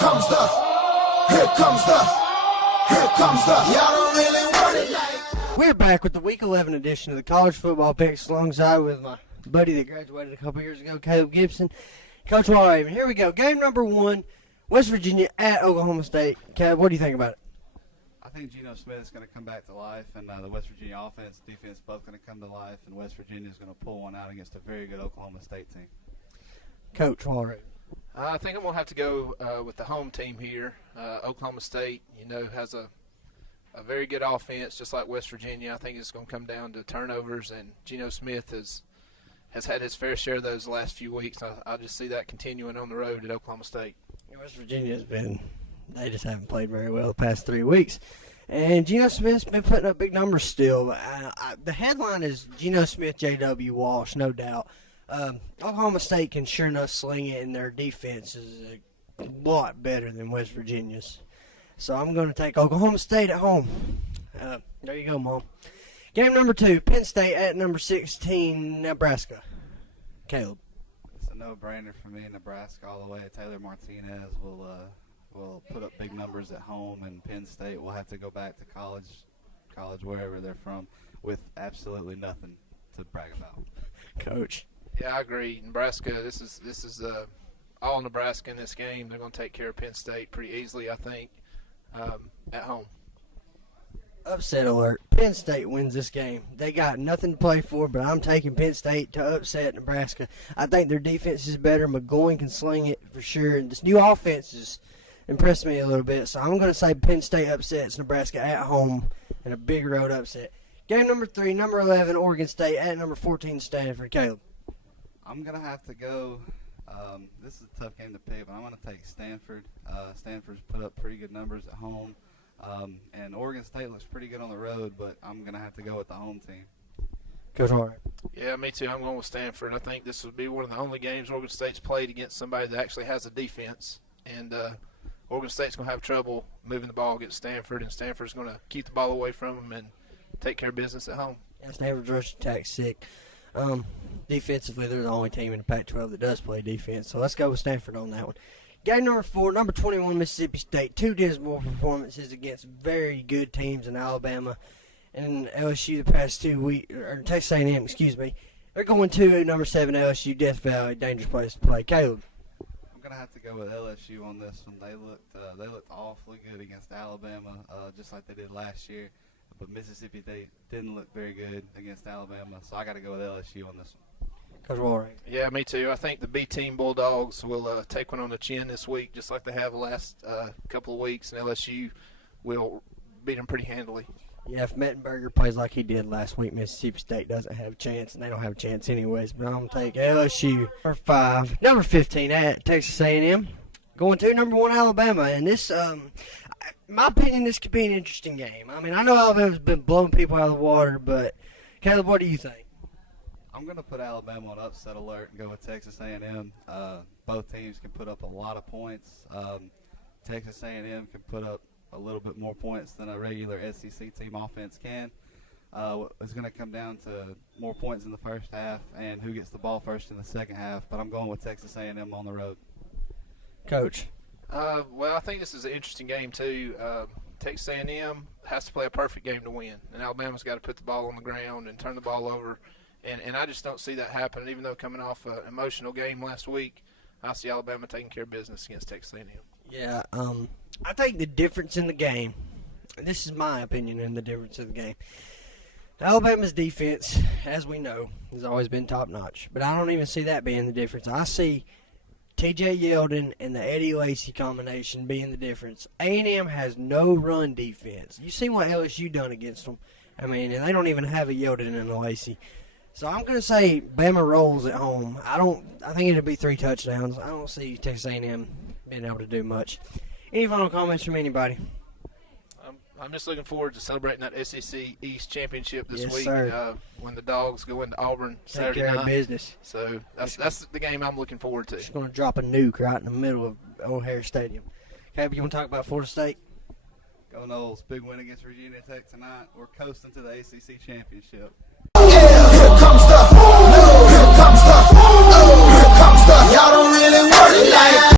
y'all don't really want it like. We're back with the Week 11 edition of the College Football Picks alongside with my buddy that graduated a couple years ago, Caleb Gibson. Coach Walraven, here we go. Game number 1, West Virginia at Oklahoma State. Caleb, what do you think about it? I think Geno Smith is going to come back to life, and the West Virginia offense, defense, both going to come to life, and West Virginia is going to pull one out against a very good Oklahoma State team. Coach Walraven. I think I'm going to have to go with the home team here. Oklahoma State, has a very good offense, just like West Virginia. I think it's going to come down to turnovers, and Geno Smith has had his fair share of those the last few weeks. I just see that continuing on the road at Oklahoma State. West Virginia they just haven't played very well the past 3 weeks. And Geno Smith's been putting up big numbers still. The headline is Geno Smith, J.W. Walsh, no doubt. Oklahoma State can sure enough sling it, and their defense is a lot better than West Virginia's. So I'm going to take Oklahoma State at home. There you go, Mom. Game number 2, Penn State at number 16, Nebraska. Caleb. It's a no-brainer for me. Nebraska all the way. Taylor Martinez will put up big numbers at home, and Penn State will have to go back to college wherever they're from, with absolutely nothing to brag about. Coach. Yeah, I agree. Nebraska. This is all Nebraska in this game. They're going to take care of Penn State pretty easily, I think, at home. Upset alert. Penn State wins this game. They got nothing to play for, but I'm taking Penn State to upset Nebraska. I think their defense is better. McGowan can sling it for sure. And this new offense has impressed me a little bit. So I'm going to say Penn State upsets Nebraska at home in a big road upset. Game number 3, number 11, Oregon State at number 14, Stanford. Caleb. I'm going to have to go. This is a tough game to pick, but I'm going to take Stanford. Stanford's put up pretty good numbers at home. And Oregon State looks pretty good on the road, but I'm going to have to go with the home team. Coach Hart. Yeah, me too. I'm going with Stanford. I think this would be one of the only games Oregon State's played against somebody that actually has a defense. And Oregon State's going to have trouble moving the ball against Stanford, and Stanford's going to keep the ball away from them and take care of business at home. Yeah, Stanford's rush attack's sick. Defensively, they're the only team in the Pac-12 that does play defense. So let's go with Stanford on that one. Game number 4, number 21, Mississippi State. 2 dismal performances against very good teams in Alabama and LSU the past 2 weeks, or Texas A&M, excuse me. They're going to number 7 LSU, Death Valley, dangerous place to play. Caleb. I'm going to have to go with LSU on this one. They looked awfully good against Alabama, just like they did last year. But Mississippi State didn't look very good against Alabama, so I got to go with LSU on this one. Coach Walraven. Yeah, me too. I think the B-team Bulldogs will take one on the chin this week, just like they have the last couple of weeks, and LSU will beat them pretty handily. Yeah, if Mettenberger plays like he did last week, Mississippi State doesn't have a chance, and they don't have a chance anyways. But I'm going to take LSU for 5. Number 15 at Texas A&M. Going to number 1 Alabama, and this, my opinion, this could be an interesting game. I mean, I know Alabama's been blowing people out of the water, but Caleb, what do you think? I'm going to put Alabama on upset alert and go with Texas A&M. Both teams can put up a lot of points. Texas A&M can put up a little bit more points than a regular SEC team offense can. It's going to come down to more points in the first half and who gets the ball first in the second half, but I'm going with Texas A&M on the road. Coach. Well, I think this is an interesting game, too. Texas A&M has to play a perfect game to win, and Alabama's got to put the ball on the ground and turn the ball over. And I just don't see that happening, even though coming off an emotional game last week, I see Alabama taking care of business against Texas A&M. Yeah, I think the difference in the game, this is my opinion in the difference of the game, Alabama's defense, as we know, has always been top-notch. But I don't even see that being the difference. I see T.J. Yeldon and the Eddie Lacy combination being the difference. A&M has no run defense. You see what LSU done against them. I mean, and they don't even have a Yeldon and a Lacy. So I'm going to say Bama rolls at home. I think it'll be 3 touchdowns. I don't see Texas A&M being able to do much. Any final comments from anybody? I'm just looking forward to celebrating that SEC East Championship this week when the Dogs go into Auburn Saturday night. Take care of business. So that's the game I'm looking forward to. Just going to drop a nuke right in the middle of O'Hare Stadium. Okay, but you want to talk about Florida State? Go Noles. Big win against Virginia Tech tonight. We're coasting to the ACC Championship.